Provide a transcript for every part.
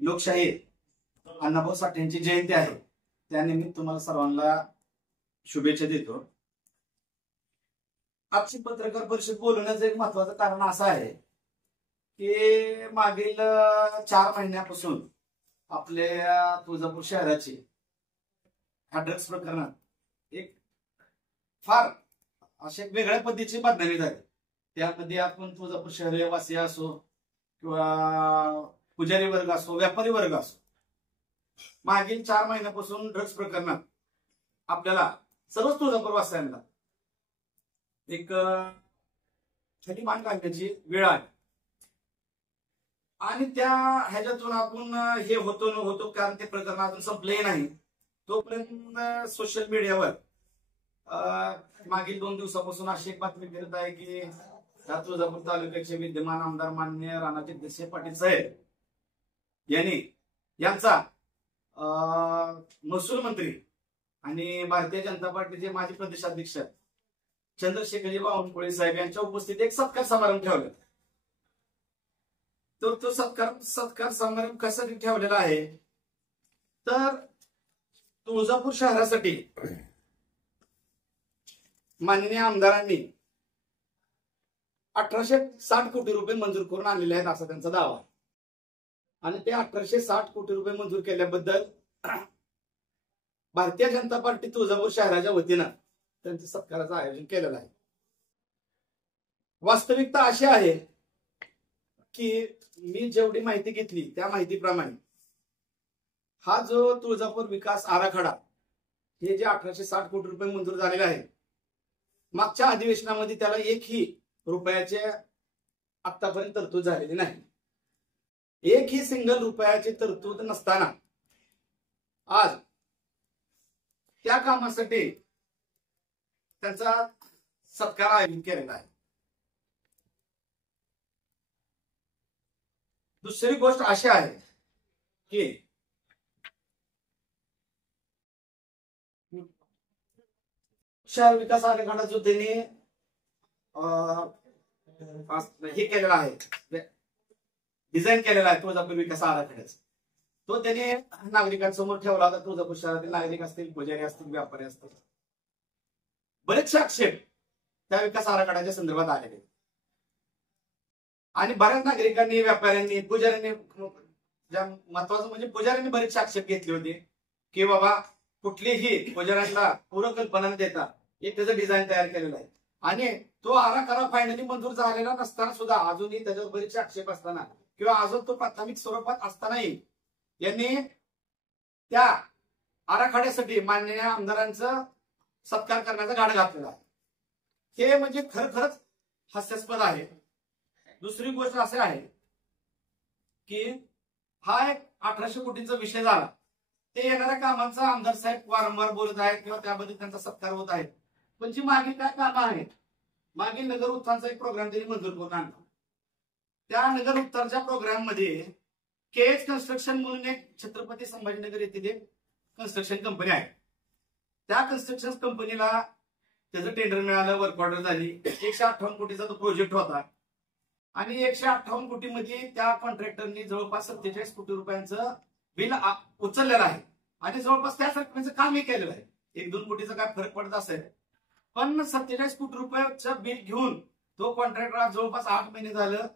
लोकशाही अण्णाभाऊ साठे यांची जयंती आहे, त्यानिमित्त तुम्हाला सर्वांना शुभेच्छा देतो. आजची पत्रकार परिषद बोलवण्याचं एक महत्वाचं कारण असं आहे की मागील 4 महिन्यापासून आपल्या तुळजापूर शहराची ह्या ड्रग्स प्रकरणात एक फार अशा वेगळ्या पद्धतीची बदनामी झाली. त्यामध्ये आपण तुळजापूर शहरवासी असो किंवा पुजारी वर्ग असो, व्यापारी वर्ग असो, मागील 4 महिन्यापासून ड्रग्स प्रकरणात आपल्याला सर्वच तुळजापूर वासियांना एक छटी मान काढण्याची वेळ आली. आणि त्या ह्याच्यातून आपण हे होतो न होतो, कारण ते प्रकरण अजून संपले नाही, तोपर्यंत सोशल मीडियावर मागील 2 दिवसापासून अशी एक बातमी फिरत आहे की तुळजापूर तालुक्याचे विद्यमान आमदार माननीय राणाजगदीश पाटील साहेब यांचा महसूल मंत्री आणि भारतीय जनता पार्टीचे माजी प्रदेशाध्यक्ष चंद्रशेखरजी बावनकुळे साहेब यांच्या उपस्थितीत एक सत्कार समारंभ ठेवला. तर तो सत्कार समारंभ कशासाठी ठेवलेला आहे, तर तुळजापूर शहरासाठी माननीय आमदारांनी 1860 कोटी रुपये मंजूर करून आणलेले आहेत असा त्यांचा दावा. आणि ते 1860 कोटी रुपये मंजूर केल्याबद्दल भारतीय जनता पार्टी तुळजापूर शहराच्या वतीनं त्यांच्या सत्काराचं आयोजन केलेलं आहे. वास्तविकता अशी आहे की मी जेवढी माहिती घेतली त्या माहितीप्रमाणे हा जो तुळजापूर विकास आराखडा हे जे 1860 कोटी रुपये मंजूर झालेले आहे, मागच्या अधिवेशनामध्ये त्याला 1ही रुपयाचे आतापर्यंत तरतूद झालेली नाही. 1ही सिंगल रुपयाची तरतूद नसताना आज त्या कामासाठी त्यांचा सत्कार आयोजित केलेला आहे. दुसरी गोष्ट अशी आहे की शहर विकास आराखडा जो त्यांनी हे केलेला आहे, डिझाईन केलेला आहे तुळजापूर विकास आराखड्याचा, तो त्यांनी नागरिकांसमोर ठेवला होता. तुळजापूर शहरातील नागरिक असतील, पुजारी असतील, व्यापारी असतील, बरेचसे आक्षेप त्या विकास आराखड्याच्या संदर्भात आलेले आणि बऱ्याच नागरिकांनी, व्यापाऱ्यांनी, पुजाऱ्यांनी, महत्वाचं म्हणजे पुजाऱ्यांनी बरेचसे आक्षेप घेतले होते की बाबा कुठलीही पुजाऱ्यांना पूर्ण कल्पना न देता एक त्याचं डिझाईन तयार केलेलं आहे आणि तो आराखडा फायनली मंजूर झालेला नसताना सुद्धा अजूनही त्याच्यावर बरेचसे आक्षेप असताना किंवा अजून तो प्राथमिक स्वरूपात असतानाही यांनी त्या आराखड्यासाठी माननीय आमदारांचं सत्कार करण्याचा घाट घातलेला. हे म्हणजे खरंच हास्यास्पद आहे. दुसरी गोष्ट अशी आहे की हा एक 1800 कोटींचा विषय झाला, ते येणाऱ्या कामांचा आमदार साहेब वारंवार बोलत आहेत किंवा त्याबद्दल त्यांचा सत्कार होत आहे, पण जी मागील काय कामं आहेत, मागील नगर उत्थानचा एक प्रोग्राम त्यांनी मंजूर करून आणला. त्या नगर उत्थानच्या प्रोग्राम मध्ये केएच कन्स्ट्रक्शन म्हणून एक छत्रपती संभाजीनगर येथील एक कन्स्ट्रक्शन कंपनी आहे. त्या कन्स्ट्रक्शन कंपनीला त्याचं टेंडर मिळालं, वर्क ऑर्डर झाली, 158 कोटीचा तो प्रोजेक्ट होता आणि 158 कोटीमध्ये त्या कॉन्ट्रॅक्टरनी जवळपास 47 कोटी रुपयांचं बिल उचललेलं आहे आणि जवळपास त्या रकमेचं कामही केलेलं आहे. 1-2 कोटीचा काय फरक पडत असेल, पण 47 कोटी रुपयाचं बिल घेऊन तो कॉन्ट्रॅक्टर जवळपास 8 महिने झालं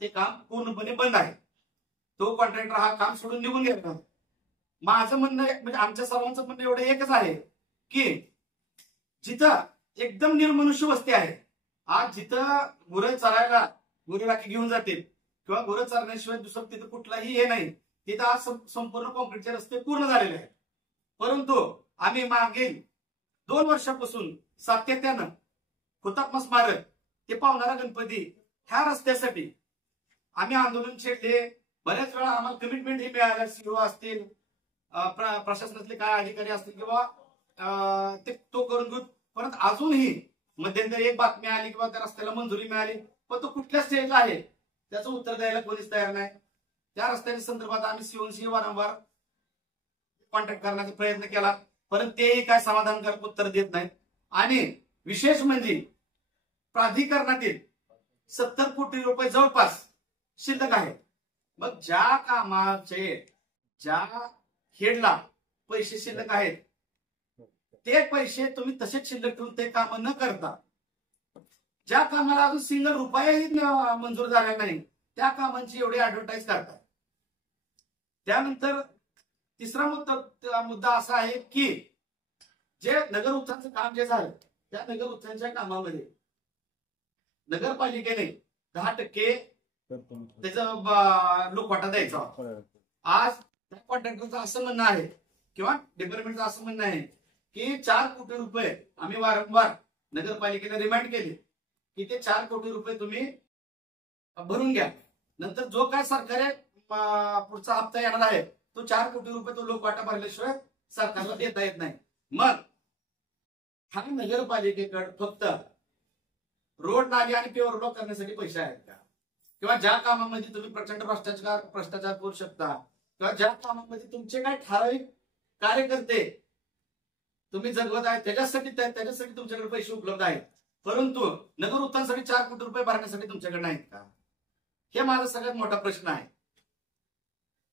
ते काम पूर्णपणे बंद आहे. तो कॉन्ट्रॅक्टर हा काम सोडून निघून गेला. माझं म्हणणं म्हणजे आमच्या सर्वांचं म्हणणं एवढं एकच आहे की जिथं एकदम निर्मनुष्य वस्ती आहे, आज जिथं गुरं चरायला गुरं राखी घेऊन जातील किंवा गुरं चरण्याशिवाय दुसरं तिथं कुठलाही हे नाही, तिथं आज संपूर्ण कॉन्क्रीटचे रस्ते पूर्ण झालेले आहेत. परंतु आम्ही मागील 2 वर्षापासून सातत्यानं हुतात्मा स्मारक ते पावणारा गणपती ह्या रस्त्यासाठी आम्ही आंदोलन छेडले. बऱ्याच वेळा आम्हाला कमिटमेंट ही मिळाल्या, सीओ असतील, प्रशासनातले काय अधिकारी असतील किंवा ते तो करून घेऊ, परंतु अजूनही मध्यंतरी एक बातमी आली किंवा त्या रस्त्याला मंजुरी मिळाली, पण तो कुठल्या स्टेजला आहे त्याचं उत्तर द्यायला कोणीच तयार नाही. त्या रस्त्याच्या संदर्भात आम्ही सीओशी वारंवार कॉन्टॅक्ट करण्याचा प्रयत्न केला, परंतु तेही काय समाधानकारक उत्तर देत नाहीत. आणि विशेष म्हणजे प्राधिकरणातील 70 कोटी रुपये जवळपास शिल्लक आहे मग ज्या कामाचे ज्या हेडला पैसे शिल्लक आहेत ते पैसे तुम्ही तसेच शिल्लक ठेवून ते काम न करता ज्या कामाला अजून सिंगल रुपयाही मंजूर झाला नाही त्या कामांची एवढी ऍडव्हर्टाईज करतात. त्यानंतर तिसरा मुद्दा असा आहे की जे नगर उत्थानचं काम जे झालं त्या नगर उत्थानच्या कामामध्ये नगरपालिकेने 10% त्याचा लोकवाटा द्यायचा. आज त्या कॉन्ट्रॅक्टरचं असं म्हणणं आहे किंवा डिपार्टमेंटचं असं म्हणणं आहे की 4 कोटी रुपये आम्ही वारंवार नगरपालिकेला रिमाइंड केले की ते 4 कोटी रुपये तुम्ही भरून घ्या. नंतर जो काय सरकारी पुढचा हप्ता येणार आहे तो 4 कोटी रुपये तो लोकवाटा भरल्याशिवाय सरकारला देता येत नाही. मग हा नगरपालिकेकडे फक्त रोड नाली आणि पेवर ब्लॉक करण्यासाठी पैसे आहेत का? किंवा ज्या कामामध्ये तुम्ही प्रचंड भ्रष्टाचार करू शकता किंवा ज्या कामामध्ये तुमचे काय ठराविक कार्यकर्ते तुम्ही जगवत आहे त्याच्यासाठी तुमच्याकडे पैसे उपलब्ध आहेत, परंतु नगर उत्थानासाठी 4 कोटी रुपये भरण्यासाठी तुमच्याकडे नाहीत का? हे माझा सगळ्यात मोठा प्रश्न आहे.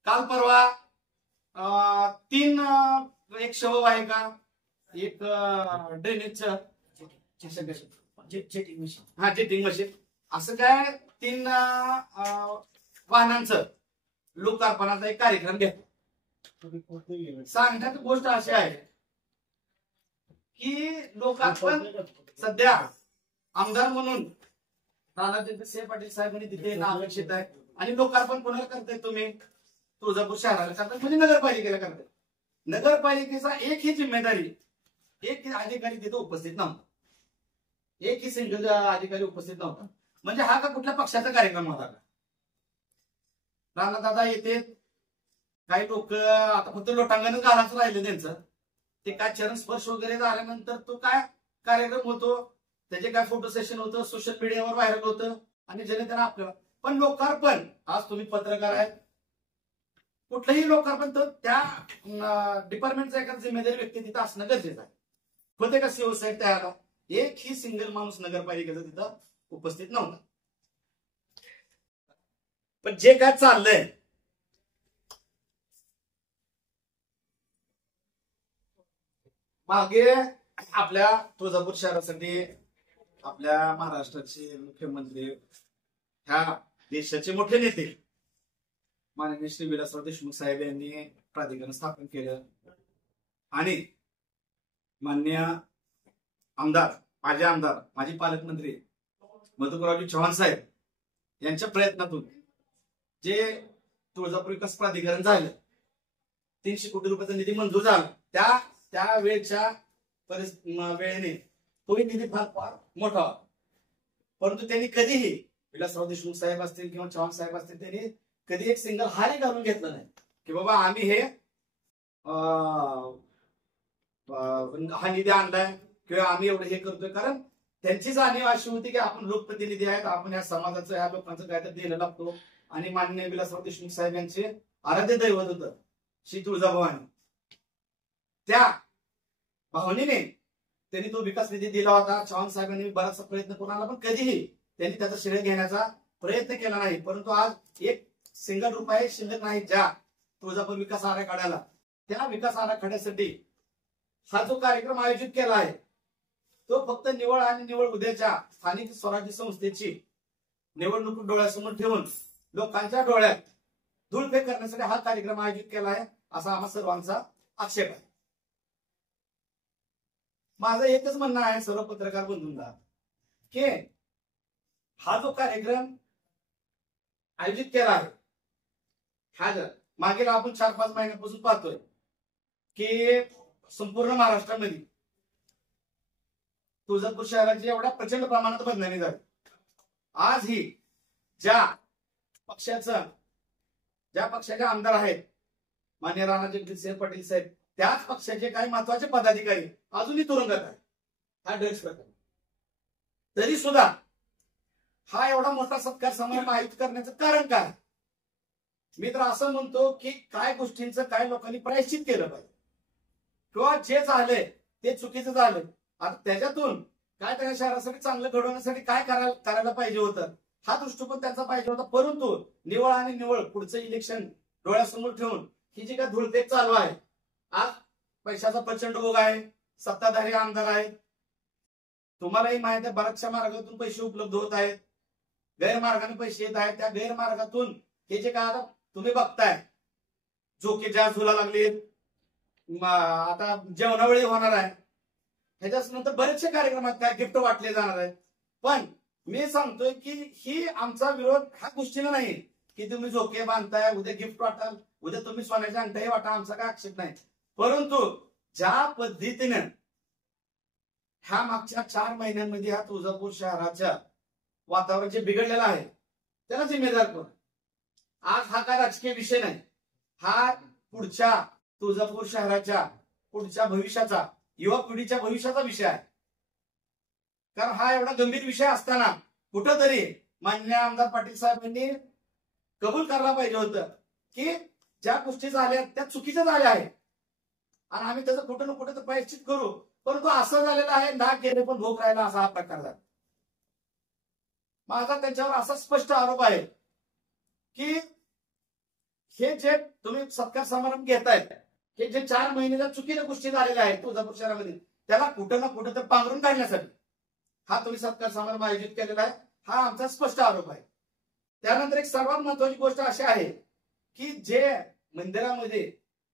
काल परवा 3 एक शव आहे का एक ड्रेनेजचं जेटिंग मशीन असं काय 3 वाहनांचं लोकार्पणाचा एक कार्यक्रम घेतो. सांगण्याची गोष्ट अशी आहे की लोकार्पण सध्या आमदार म्हणून राणाजगजितसिंह पाटील साहेबांनी तिथे येणं अपेक्षित आहे. आणि लोकार्पण कोणाला करताय तुम्ही? तुळजापूर शहराला करताय म्हणजे नगरपालिकेला करताय. नगरपालिकेचा एकही जिम्मेदारी एक अधिकारी तिथे उपस्थित नव्हता, एकही सिंगल अधिकारी उपस्थित नव्हता. म्हणजे हा का कुठल्या पक्षाचा कार्यक्रम होता का? राणादादा येते, काही लोक आता फक्त लोटांगणच घालायचं राहिलं त्यांचं, ते काय चरण स्पर्श वगैरे झाल्यानंतर तो काय कार्यक्रम होतो त्याचे काय फोटो सेशन होतं, सोशल मीडियावर व्हायरल होतं आणि जनतेनं आपल्याला. पण लोकार्पण आज तुम्ही पत्रकार आहेत, कुठलंही लोकार्पण तर त्या डिपार्टमेंटचा एखादा जिम्मेदारी व्यक्ती तिथं असणं गरजेचं आहे. होते का सीओ साहेब त्याला? एकही सिंगल माणूस नगरपालिकेचा तिथं उपस्थित नव्हता. पण जे काय चाललंय मागे आपल्या तुळजापूर शहरासाठी आपल्या महाराष्ट्राचे मुख्यमंत्री ह्या देशाचे मोठे नेते माननीय श्री विलासराव देशमुख साहेब यांनी प्राधिकरण स्थापन केलं आणि माननीय आमदार माजी पालकमंत्री मधुकररावजी चव्हाण साहेब यांच्या प्रयत्नातून जे तुळजापूर विकास प्राधिकरण झालं 300 कोटी रुपयाचा निधी मंजूर झाला. त्या वेळच्या वेळेने तोही निधी फार मोठा होता, परंतु त्यांनी कधीही विलासराव देशमुख साहेब असतील किंवा चव्हाण साहेब असतील त्यांनी कधी एक सिंगल हारी घालून घेतलं नाही की बाबा आम्ही हे हा निधी आणलाय किंवा आम्ही एवढं हे करतोय. कारण त्यांची जाणीव अशी होती की आपण लोकप्रतिनिधी आहेत, आपण या समाजाचं या लोकांचं काहीतरी देणं लागतो. आणि माननीय विलासराव देशमुख साहेब यांचे आराध्य दैवत होतं श्री तुळजाभवानी. त्या भावनेने त्यांनी तो विकास निधी दिला होता. चव्हाण साहेबांनी बराचसा प्रयत्न करून आला, पण कधीही त्यांनी त्याचा श्रेय घेण्याचा प्रयत्न केला नाही. परंतु आज एक सिंगल रुपये शिल्लक नाही ज्या तुळजापूर विकास आराखड्याला. त्या विकास आराखड्यासाठी हा जो कार्यक्रम आयोजित केला आहे तो फक्त निवड आणि निवड उद्याच्या स्थानिक स्वराज्य संस्थेची निवडणूक डोळ्यासमोर ठेवून लोकांच्या डोळ्यात धूळफेक करण्यासाठी हा कार्यक्रम आयोजित केला आहे असा आम्हा सर्वांचा आक्षेप आहे. माझं एकच म्हणणं आहे सर्व पत्रकार बंधूंना की हा जो कार्यक्रम आयोजित केला आहे हा मागील आपण 4-5 महिन्यापासून पाहतोय की संपूर्ण महाराष्ट्रामध्ये तुळजापूर शहराची एवढ्या प्रचंड प्रमाणात बदनामी झाली. आजही ज्या पक्षाचे आमदार आहेत माननीय राणाजगजितसिंह पाटील साहेब त्याच पक्षाचे काही महत्वाचे पदाधिकारी अजूनही तुरुंगात आहेत हा ड्रग्स प्रकार. तरी सुद्धा हा एवढा मोठा सत्कार समारंभ आयोजित करण्याचं कारण काय? मी तर असं म्हणतो की काय गोष्टींचं काय लोकांनी प्रायश्चित केलं पाहिजे किंवा जे झालंय ते चुकीचं झालं. आता त्याच्यातून काय त्या शहरासाठी चांगलं घडवण्यासाठी काय करायला पाहिजे होतं हा दृष्टिकोन त्यांचा पाहिजे होता. परंतु निवळ आणि निवळ पुढचं इलेक्शन डोळ्यासमोर ठेवून ही जी काय धुळतेच चालू आहे, आज पैशाचा प्रचंड ओघ आहे, सत्ताधारी आमदार आहेत, तुम्हालाही माहिती आहे बऱ्याचशा मार्गातून पैसे उपलब्ध होत आहेत, गैरमार्गाने पैसे येत आहेत. त्या गैरमार्गातून हे जे काय आता तुम्ही बघताय झोके ज्या झुला लागलेत, आता जेवणावेळी होणार आहे, ह्याच्याच नंतर बरेचसे कार्यक्रमात काय गिफ्ट वाटले जाणार आहेत. पण मी सांगतोय की ही आमचा विरोध ह्या गोष्टीला नाही की तुम्ही झोके बांधताय, उद्या गिफ्ट वाटाल, उद्या तुम्ही सोन्याच्या अंगठ्याही वाटा, आमचा काय आक्षेप नाही. परंतु ज्या पद्धतीने ह्या मागच्या 4 महिन्यांमध्ये ह्या तुळजापूर शहराच्या वातावरण जे बिघडलेलं आहे त्याला जिम्मेदार कोण? आज हा काय राजकीय विषय नाही, हा पुढच्या तुळजापूर शहराच्या पुढच्या भविष्याचा, युवा पिढीच्या भविष्याचा विषय आहे. कारण हा एवढा गंभीर विषय असताना कुठंतरी माननीय आमदार पाटील साहेबांनी कबूल करायला पाहिजे होतं की ज्या गोष्टी झाल्या त्या चुकीच्या झाल्या आहेत आणि आम्ही त्याचं कुठं ना कुठं तर प्रायश्चित करू. परंतु असं झालेलं आहे, ना केले पण भोग राहिला असा हा प्रकार झाला. माझा त्यांच्यावर असा स्पष्ट आरोप आहे की हे जे तुम्ही सत्कार समारंभ घेतायत, हे जे 4 महिन्याच्या चुकीच्या गोष्टी झालेल्या आहेत तुळजापूर शहरामध्ये, त्याला कुठं ना कुठं तर पांघरून काढण्यासाठी हा तुम्ही सत्कार समारंभ आयोजित केलेला आहे, हा आमचा स्पष्ट आरोप आहे. त्यानंतर एक सर्वात महत्वाची गोष्ट अशी आहे की जे मंदिरामध्ये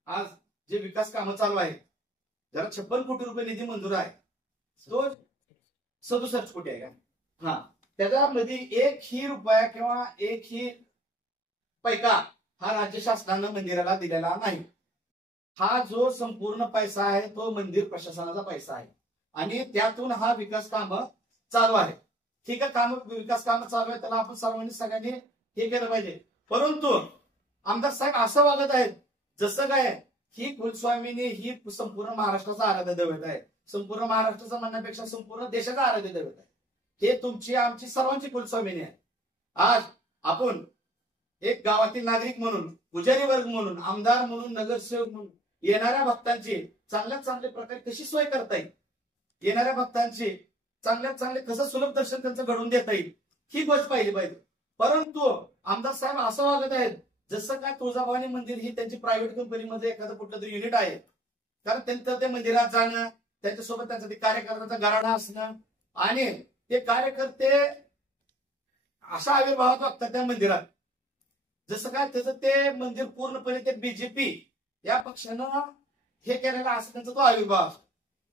आज जे विकास कामं चालू आहेत, ज्याला 56 कोटी रुपये निधी मंजूर आहे, तो 67 कोटी आहे का, हा, त्याच्यामध्ये एकही रुपया किंवा एकही पैका हा राज्य शासनानं मंदिराला दिलेला नाही. हा जो संपूर्ण पैसा आहे तो मंदिर प्रशासनाचा पैसा आहे आणि त्यातून हा विकास काम चालू आहे. ठीक आहे, विकास काम चालू आहे, त्याला आपण सर्वांनी सगळ्यांनी हे केलं पाहिजे. परंतु आमदार साहेब असं वागत आहेत जसं काय ही कुलस्वामिनी ही संपूर्ण महाराष्ट्राचा आराध्य दैवत आहे, संपूर्ण महाराष्ट्राचं म्हणण्यापेक्षा संपूर्ण देशाचा आराध्य दैवत आहे. हे तुमची आमची सर्वांची कुलस्वामिनी आहे. आज आपण एक गावातील नागरिक म्हणून, पुजारी वर्ग म्हणून, आमदार म्हणून, नगरसेवक म्हणून येणाऱ्या भक्तांची चांगल्यात चांगल्या प्रकारे कशी सोय करता येईल, येणाऱ्या भक्तांची चांगल्यात चांगले कसं सुलभ दर्शन त्यांचं घडवून देता येईल, ही गोष्ट पाहिली पाहिजे. परंतु आमदार साहेब असं वागत आहेत जसं काय तुळजाभवानी मंदिर ही त्यांची प्रायव्हेट कंपनीमध्ये एखादं कुठलं तरी युनिट आहे. कारण त्यांचं ते मंदिरात जाणं, त्यांच्यासोबत त्यांचा ते कार्यकर्त्याचा घराणा असणं आणि ते कार्यकर्ते अशा आविर्भावात वागतात त्या मंदिरात जसं काय त्याचं ते मंदिर पूर्णपणे ते बीजेपी या पक्षानं हे केलेलं असं त्यांचा तो आविर्भाव असतो.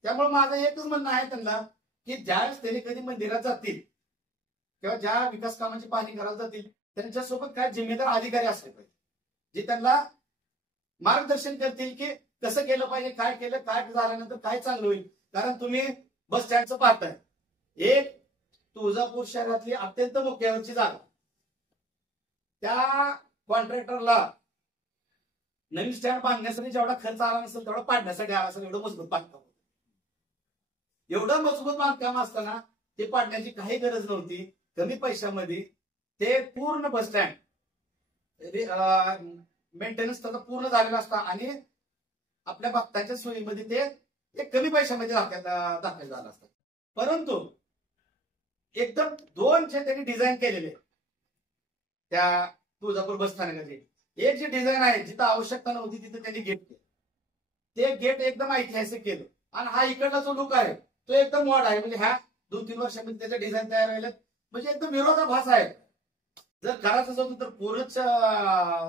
त्यामुळे माझं एकच म्हणणं आहे त्यांना की ज्यावेळेस त्यांनी कधी मंदिरात जातील किंवा ज्या विकास कामाची पाहणी करायला जातील त्यांच्यासोबत काय जिम्मेदार अधिकारी असले पाहिजे, जे त्यांना मार्गदर्शन करतील की कसं केलं पाहिजे, काय केलं, काय झाल्यानंतर काय चांगलं होईल. कारण तुम्ही बस स्टँडचं पाहताय, एक तुळजापूर शहरातली अत्यंत मोक्यावरची जागा, त्या कॉन्ट्रॅक्टरला नवीन स्टँड बांधण्यासाठी जेवढा खर्च आला नसेल तेवढा पाडण्यासाठी आला असेल. एवढं मजबूत बांधकाम, एवढं मजबूत बांधकाम असताना ते पाडण्याची काही गरज नव्हती. कमी पैशामध्ये ते पूर्ण बस स्टँड मेंटेनन्स त्याचा पूर्ण झालेला असता आणि आपल्या भक्तांच्या सोयीमध्ये ते एक कमी पैशामध्ये दाखल झाला असतात. परंतु एकदम 2 जे त्यांनी डिझाईन केलेले त्या तुळजापूर बस स्थानकाचे, एक जे डिझाईन आहे जिथं आवश्यकता नव्हती तिथे त्यांनी गेट केलं, ते गेट एकदम ऐतिहासिक केलं आणि हा इकडला जो लुक आहे तो एकदम मॉड आहे. म्हणजे ह्या 2-3 वर्षांमध्ये त्याचे डिझाईन तयार व्हायला म्हणजे एकदम विरोधाभास आहे. जर करायचं होतं तर पूर्णच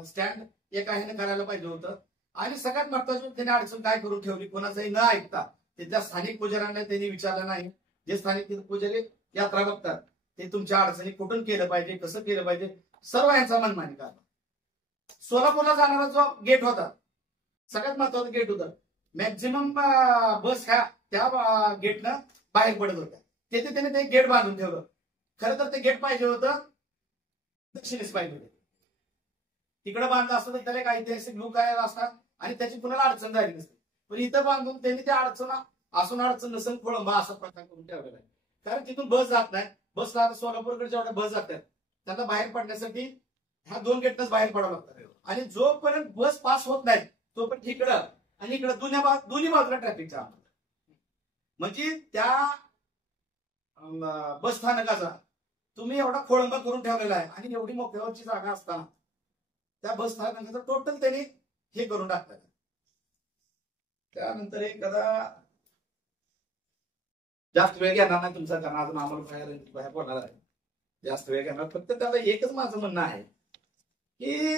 स्टँड एका ह्याने करायला पाहिजे होतं. आणि सगळ्यात महत्वाचं त्यांनी अडचण काय करून ठेवली, कोणाचंही न ऐकता तिथल्या स्थानिक पुजाऱ्यांना त्यांनी विचारलं नाही. जे स्थानिक पुजारी यात्रा बघतात ते तुमच्या अडचणी कुठून केलं पाहिजे, कसं केलं पाहिजे, सर्व यांचा मनमानी करा. सोलापूरला जाणारा जो गेट होता सगळ्यात महत्वाचा गेट होता, मॅक्झिमम बस ह्या त्या गेटनं बाहेर पडत होत्या, तिथे त्याने ते गेट बांधून ठेवलं. खरं तर ते गेट पाहिजे होतं दक्षिणेस पाहिजे होते, तिकडे बांधलं असतं तर त्याला एक ऐतिहासिक लुक आलेला असता आणि त्याची कुणाला अडचण झाली नसते. पण इथं बांधून त्यांनी त्या अडचण असून अडचण नसेल खोळंबा असा प्रकार करून ठेवलेला आहे. कारण तिथून बस जात नाही, बसला आता सोलापूरकडे जेवढ्या बस जातात त्यांना बाहेर पडण्यासाठी ह्या 2 गेटनच बाहेर पडावं लागतं. आणि जोपर्यंत बस पास होत नाही तोपर्यंत इकडं आणि इकडं दोन्ही बाजूला ट्रॅफिक जाम. म्हणजे त्या बस स्थानकाचा तुम्ही एवढा खोळंबा करून ठेवलेला आहे आणि एवढी मोकळ्यावरची जागा असताना त्या बस स्थानकाचं टोटल त्यांनी हे करून टाकलं. त्यानंतर एखादा जास्त वेळ घेणार नाही तुमचा, कारण अजून आम्हाला बाहेर पडणार आहे, जास्त वेळ घेणार. फक्त त्याला एकच माझं म्हणणं आहे की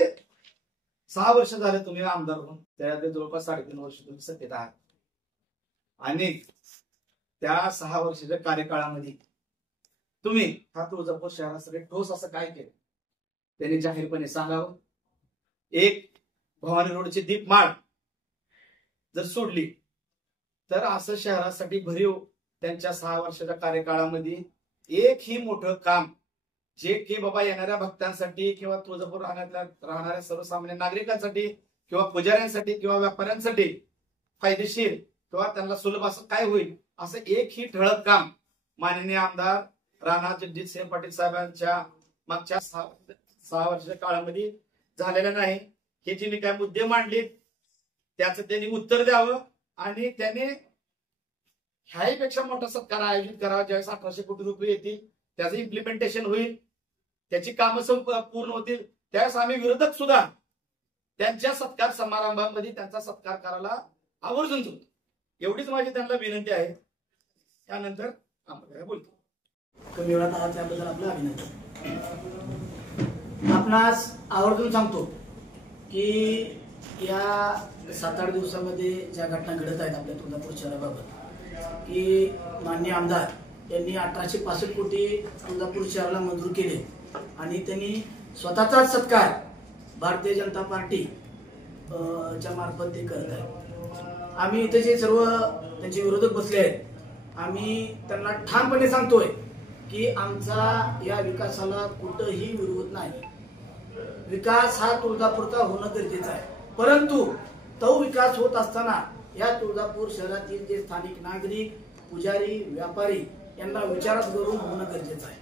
6 वर्ष झाले तुम्ही आमदार होऊन, त्यामध्ये जवळपास 3.5 वर्ष तुम्ही सत्तेत आहात आणि त्या 6 वर्षाच्या कार्यकाळामध्ये तुम्ही हा तुळजापूर शहरासाठी ठोस असं काय केलं त्यांनी जाहीरपणे सांगावं. एक भवानी रोडची दीपमाळ जर सोडली तर असं शहरासाठी भरीव त्यांच्या 6 वर्षाच्या कार्यकाळामध्ये एकही मोठं काम जे की बाबा येणाऱ्या भक्तांसाठी किंवा तुळजापूर राहणाऱ्या सर्वसामान्य नागरिकांसाठी किंवा पुजाऱ्यांसाठी किंवा व्यापाऱ्यांसाठी फायदेशीर किंवा त्यांना सुलभ असं काय होईल असं एकही ठळक काम माननीय आमदार राणा जगजितसिंह पाटील साहेबांच्या मागच्या 6 वर्षाच्या काळामध्ये झालेलं नाही. हे जे मी काय मुद्दे मांडले त्याचं त्यांनी उत्तर द्यावं आणि त्याने ह्याहीपेक्षा मोठा सत्कार आयोजित करावा. ज्यावेळेस 1800 कोटी रुपये येतील, त्याचं इम्प्लिमेंटेशन होईल, त्याची कामं पूर्ण होतील, त्यावेळेस आम्ही विरोधक सुद्धा त्यांच्या सत्कार समारंभामध्ये त्यांचा सत्कार करायला आवर्जून जातो. एवढीच माझी त्यांना विनंती आहे. त्यानंतर बोलतो. कमी वेळात आहात त्याबद्दल आपलं अभिनंदन. आपणास आवर्जून सांगतो की या 7-8 दिवसामध्ये ज्या घटना घडत आहेत आपल्या तुळजापूर शहराबाबत, की माननीय आमदार यांनी 1865 कोटी तुळजापूर शहराला मंजूर केले आणि त्यांनी स्वतःचाच सत्कार भारतीय जनता पार्टी च्या मार्फत ते करत आहेत. आम्ही इथे जे सर्व त्यांचे विरोधक बसले आहेत, आम्ही त्यांना ठामपणे सांगतोय की आमचा या विकासाला कुठंही विरोध नाही. विकास हा तुळजापूरचा होणं गरजेचं आहे, परंतु तो विकास होत असताना या तुळजापूर शहरातील जे स्थानिक नागरिक, पुजारी, व्यापारी यांना विचारात करून होणं गरजेचं आहे.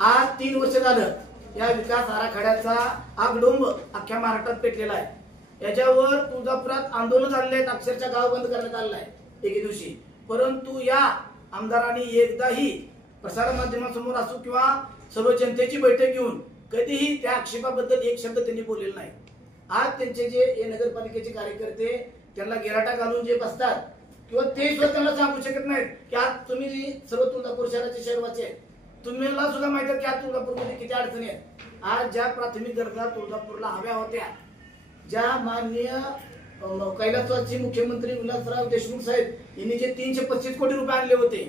आज 3 वर्ष झालं या विकास आराखड्याचा आगडोंब अख्ख्या महाराष्ट्रात पेटलेला आहे. याच्यावर तुळजापुरात आंदोलन झालेले आहेत, अक्षरशः गाव बंद करण्यात आलेला आहे एके दिवशी. परंतु या आमदारांनी एकदाही प्रसार माध्यमांसमोर असो किंवा सर्व जनतेची बैठक घेऊन कधीही त्या आक्षेपाबद्दल एक शब्द त्यांनी बोललेला नाही. आज त्यांचे जे नगरपालिकेचे कार्यकर्ते त्यांना गिराटा घालून जे बसतात किंवा ते सुद्धा त्यांना सांगू शकत नाहीत की आज तुम्ही सर्व तुळजापूर शहराचे शहरवासी आहेत, तुम्हाला सुद्धा माहिती आहे की आज तुळजापूरमध्ये किती अडचणी आहेत. आज ज्या प्राथमिक गरजा तुळजापूरला हव्या होत्या, ज्या माननीय कैलासवासी मुख्यमंत्री विलासराव देशमुख साहेब यांनी जे 325 कोटी रुपये आणले होते,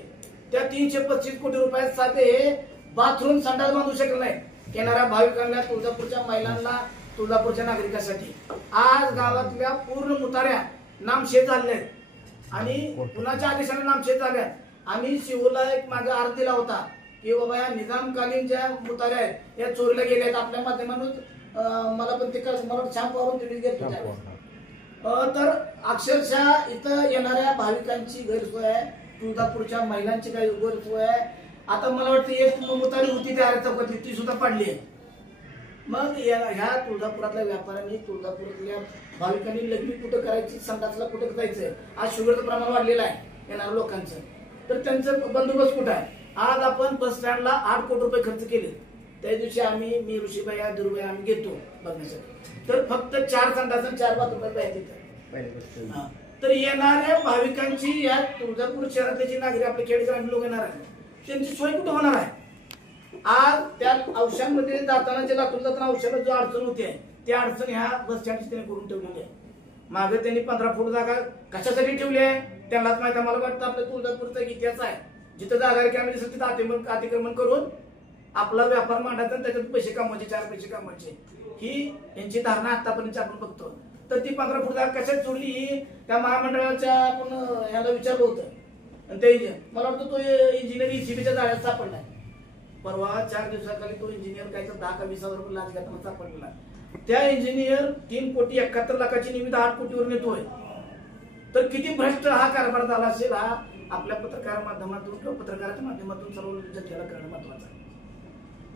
त्या 325 कोटी रुपयात साधे बाथरूम संडास बांधू शकले नाही येणाऱ्या भाविकांना, तुळजापूरच्या महिलांना, तुळजापूरच्या नागरिकांसाठी. आज गावातल्या पूर्ण मुताऱ्या नामशेष झाल्या आहेत आणि कुणाच्या आदेशाने नामशेष झाल्या. आम्ही शिवला एक मागे अर्ज दिला होता की बाबा या निजामकालीन ज्या मुताऱ्या आहेत या चोरीला गेल्या आहेत. आपल्या माध्यमातून मला पण ते मला छान पाहून तुम्ही घेत होत्या. तर अक्षरशः इथं येणाऱ्या भाविकांची गैरसोय आहे, तुळजापूरच्या महिलांची काही गैरसोय आहे. आता मला वाटतं एक मुतारी होती त्या चौकातली, ती सुद्धा पाडली आहे. मग ह्या तुळजापुरातल्या व्यापाऱ्यांनी, तुळजापुरातल्या भाविकांनी लग्न कुठं करायची, संडासला कुठं जायचंय. आज शुगरचं प्रमाण वाढलेलं आहे येणाऱ्या लोकांचं, तर त्यांचं बंदोबस्त कुठं आहे. आज आपण बस स्टँडला 8 कोटी रुपये खर्च केले. त्या दिवशी मी ऋषीबाई दुर्बाई आम्ही घेतो बघण्यासाठी, तर फक्त 4 संडास 4 बाथरूम पाहिजे. तर येणाऱ्या भाविकांची या तुळजापूर शहरातले जे नागरिक आपले खेड ग्रामीण लोक येणार आहेत त्यांची सोय कुठं होणार आहे. आज त्या औषधांमध्ये जाताना जे लातूर जाताना औषधात जो अडचण होती ती अडचण ह्या बस स्टँडची त्यांनी करून ठेवलेली आहे. मागे त्यांनी 15 फूट जागा कशासाठी ठेवली आहे त्यांनाच माहिती. मला वाटतं आपल्या तुळजापूरचा इतिहास आहे, जिथं जागा रिकामी तिथं अतिक्रमण करून आपला व्यापार मांडायचा आणि त्याच्यात पैसे कमवायचे, 4 पैसे कमवायचे, ही यांची धारणा आतापर्यंत आपण बघतो. तर ती 15 फूट जागा कशात सोडली ही त्या महामंडळाच्या आपण ह्याला विचारलं होतं आणि ते मला वाटतं तो इंजिनियर ECBच्या जाळ्यात सापडलाय. परवा 4 दिवसाखाली तो इंजिनियर काय 10 का 20 हजार रुपये लाच घेताना सापडलेला. त्या इंजिनियर 3,71,00,000ची निमित्त 8 कोटीवर नेतोय. तर किती भ्रष्ट हा कारभार झाला असेल हा आपल्या पत्रकार माध्यमातून किंवा पत्रकाराच्या माध्यमातून सर्व जनतेला कळणं महत्वाचं आहे.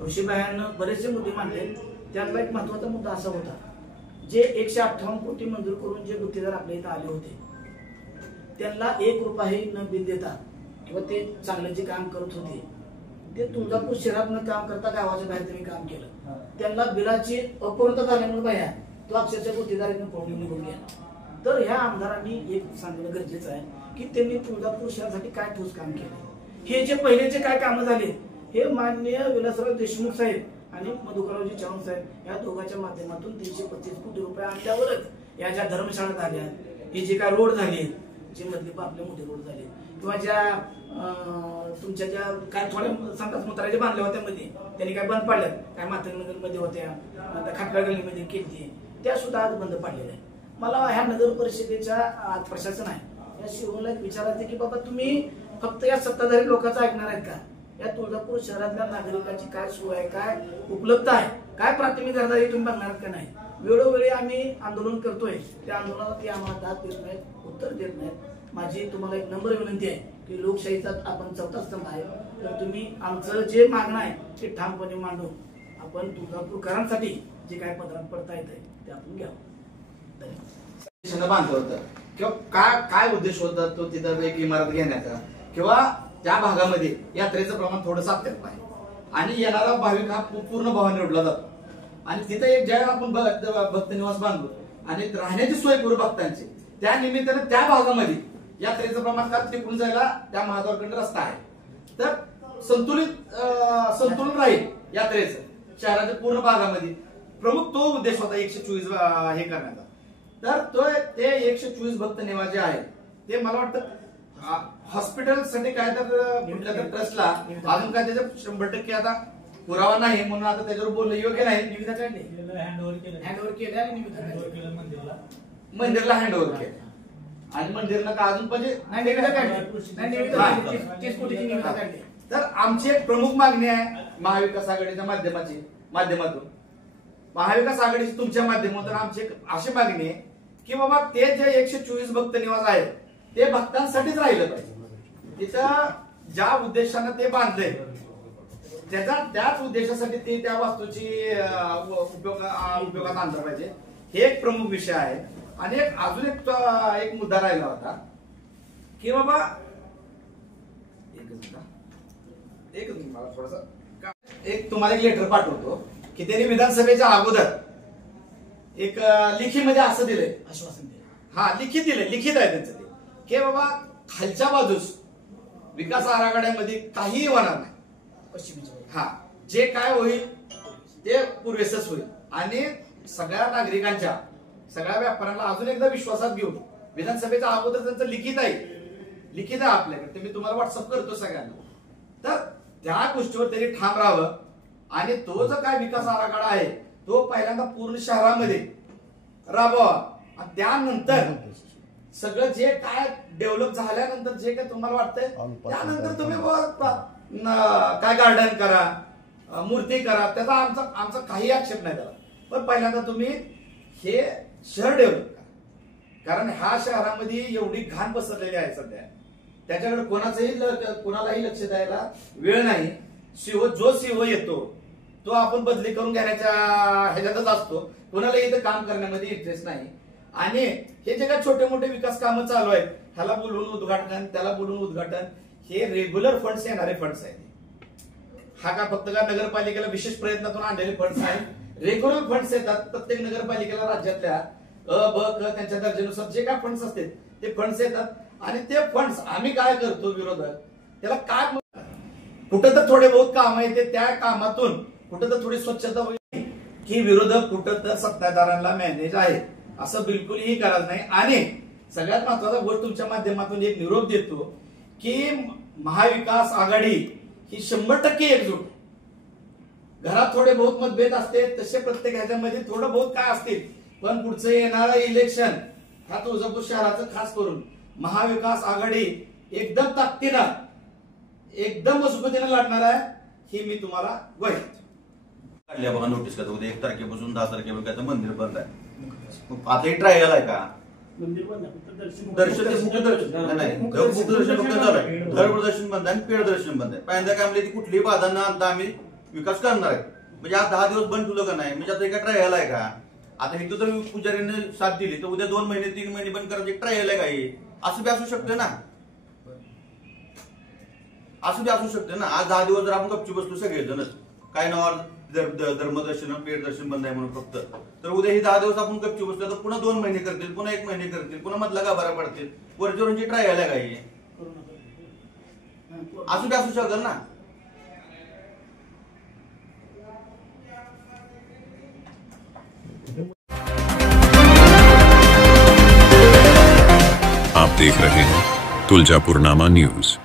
ऋषीबाईंनं बरेचसे मुद्दे मांडले, त्यातला एक महत्वाचा मुद्दा असा होता, जे 158 कोटी मंजूर करून जे गुत्तेदार आपल्या इथं आले होते त्यांना 1 रुपयाही न बिल देता किंवा ते चांगलं जे काम करत होते ते तुळजापूर शहरात न काम करता गावाच्या बाहेर त्यांनी काम केलं. त्यांना बिलाची अपूर्णता झाल्यामुळे बाया तो अक्षरशः गुत्तेदारीने पळून निघून गेला. तर ह्या आमदारांनी एक सांगणं गरजेचं आहे की त्यांनी तुळजापूर शहरासाठी काय ठोस काम केलं. हे जे पहिलेचे काय कामं झाले हे माननीय विलासराव देशमुख साहेब आणि मधुकररावजी चव्हाण साहेब या दोघांच्या माध्यमातून 335 कोटी रुपये आणल्यावरच या ज्या धर्मशाळा झाल्या, हे जे काय रोड झाले, जे मधले आपले मोठे रोड झाले, किंवा ज्या तुमच्या ज्या काय थोड्या संडास मुत्राचे बांधल्या होत्या मध्ये त्यांनी काय बंद पाडल्या, काय मातंगनगर मध्ये होत्या, आता खाटकाळ गल्लीमध्ये केली, त्या सुद्धा आज बंद पाडलेल्या आहेत. मला ह्या नगर परिषदेच्या आज प्रशासन आहे या शिवला एक विचारायचं की बाबा तुम्ही फक्त या सत्ताधारी लोकांचं ऐकणार आहेत का? या तुळजापूर शहरातल्या नागरिकांची काय सोय आहे, काय उपलब्ध आहे, काय प्राथमिक गरजा आहे तुम्ही बघणार का नाही? वेळोवेळी आम्ही आंदोलन करतोय, त्या आंदोलनात ते आम्हाला दाद देत नाहीत, उत्तर देत नाहीत. माझी तुम्हाला एक नम्र विनंती आहे की लोकशाहीचा आपण चौथा स्तंभ आहे, तर तुम्ही आमचं जे मागणं आहे ते ठामपणे मांडून आपण तुळजापूरकरांसाठी जे काय पदरात पडता येत ते आपण घ्यावं. बांधलं होतं किंवा काय उद्देश होता तो तिथं एक इमारत घेण्याचा, किंवा त्या भागामध्ये यात्रेचं प्रमाण थोडं सातत्य आहे आणि येणारा भाविक हा पूर्ण भावाने निवडला जातो. आणि तिथं एक ज्या आपण भक्त निवास बांधलो आणि राहण्याची सोय करू भक्तांची, त्या निमित्तानं त्या भागामध्ये यात्रेचं प्रमाण कारण टिकून जायला त्या महाद्वारकडे रस्ता आहे, तर संतुलन राहील यात्रेचं शहराच्या पूर्ण भागामध्ये. प्रमुख तो उद्देश होता 124 हे करण्याचा. तर तो ते 124 भक्त निवास जे आहे ते मला वाटतं हॉस्पिटल साठी काय तर कुठल्या तर ट्रस्टला अजून काय त्याच्या 100% आता पुरावा नाही म्हणून आता त्याच्यावर बोलणं योग्य नाही. निविदा काढली, हँडओव्हर केलं आणि निविदा मंदिरला हँडओव्हर केलं आणि मंदिरला का अजून म्हणजे निविदा काढली, 30 कोटीची निविदा काढली. तर आमची एक प्रमुख मागणी आहे महाविकास आघाडीच्या माध्यमातून महाविकास आघाडीची तुमच्या माध्यमातून आमची एक अशी मागणी आहे की बाबा ते जे 124 भक्त निवास आहेत ते भक्तांसाठीच राहिलं पाहिजे. तिथं ज्या उद्देशानं ते बांधलंय त्याच उद्देशासाठी ते त्या वास्तूची उपयोगात आणलं पाहिजे. हे एक प्रमुख विषय आहे. आणि अजून एक मुद्दा राहिला होता की बाबा एकच मला थोडासा एक तुम्हाला एक लेटर पाठवतो की त्यांनी विधानसभेच्या अगोदर एक लिखीमध्ये असं दिलंय, आश्वासन दिलं. हा लिखित आहे त्यांचं ते की बाबा खालच्या बाजूस विकास आराखड्यामध्ये काहीही होणार नाही, पश्चिमेच्या हा जे काय होईल ते पूर्वेसच होईल. आणि सगळ्या नागरिकांच्या सगळ्या व्यापाऱ्यांना अजून एकदा विश्वासात घेऊन विधानसभेच्या अगोदर त्यांचं लिखित आहे आपल्याकडे, ते मी तुम्हाला व्हॉट्सअप करतो सगळ्यांना. तर त्या गोष्टीवर त्यांनी ठाम राहावं आणि तो जो काय विकास आराखडा आहे तो पहिल्यांदा पूर्ण शहरामध्ये राबवा आणि त्यानंतर सगळं जे काय डेव्हलप झाल्यानंतर जे काय तुम्हाला वाटतंय त्यानंतर तुम्ही काय गार्डन करा, मूर्ती करा, त्याचा आमचा काही आक्षेप नाही त्याला. पण पहिल्यांदा तुम्ही हे शहर डेव्हलप करा, कारण ह्या शहरामध्ये एवढी घाण पसरलेली आहे सध्या, त्याच्याकडे कोणालाही लक्ष द्यायला वेळ नाही. जो सीओ येतो तो आपण बदली करून घेण्याच्या ह्याच्यातच असतो, कोणाला इथं काम करण्यामध्ये इंटरेस्ट नाही. आणि हे जे काय छोटे मोठे विकास कामं चालू आहेत ह्याला बोलून उद्घाटन त्याला बोलून उद्घाटन, हे रेग्युलर फंड्स येणारे फंड्स आहेत. हा का फक्त का नगरपालिकेला विशेष प्रयत्नातून आणलेले फंड्स आहेत, रेग्युलर फंड्स येतात प्रत्येक नगरपालिकेला राज्यातल्या ब क त्यांच्या दर्जेनुसार जे काय फंड्स असतात ते फंड्स येतात. आणि ते फंड्स आम्ही काय करतो विरोधक त्याला काय कुठं तर थोडे बहुत काम येते, त्या कामातून कुठं तर थोडी स्वच्छता होईल की विरोधक कुठं तर सत्ताधाऱ्यांना मॅनेज आहे असं बिलकुलही करायचं नाही. आणि सगळ्यात महत्वाचा गोष्ट तुमच्या माध्यमातून एक निरोप देतो की महाविकास आघाडी ही 100% एकजूट. घरात थोडे बहुत मतभेद असते तसे प्रत्येक ह्याच्यामध्ये थोडं बहुत काय असतील, पण पुढचं येणारं इलेक्शन ह्या तुळजापूर शहराचं खास करून महाविकास आघाडी एकदम ताकदीनं एकदम मजबूतीने लढणार आहे ही मी तुम्हाला ग्वाही काढल्या बघा नोटीस का उद्या 1 तारखेपासून 10 तारखेपर्यंत मंदिर बंद आहे. आता हे ट्रायल आहे का? दर्शन मुख्य दर्शन नाही, मुख्य दर्शन फक्त चालू आहे, धर्म दर्शन बंद आहे आणि पेड दर्शन बंद आहे. पहिल्यांदा काय म्हणले कुठलीही बाधा न आणता आम्ही विकास करणार आहे. म्हणजे आज 10 दिवस बंद ठेवलं का नाही, म्हणजे आता एका ट्रायल आहे का? आता इथं जर पुजारीने साथ दिली तर उद्या 2 महिने 3 महिने बंद करायचं एक ट्रायल आहे का? हे असं बी असू शकतं ना. असू शकते ना. आज 10 दिवस जर आपण गपचूप बसलो सगळेजणच, काय नावावर धर्मदर्शन पेड दर्शन बंद आहे म्हणून फक्त, तर उद्या ही 10 दिवस आपण गपचूप बसलो तर पुन्हा 2 महिने करतील, पुन्हा 1 महिने करतील, पुन्हा मधला गाभारा पडतील, वरची ट्रायल आहे काही असू शकल ना. आप देख रहे हैं तुलजापुरनामा न्यूज.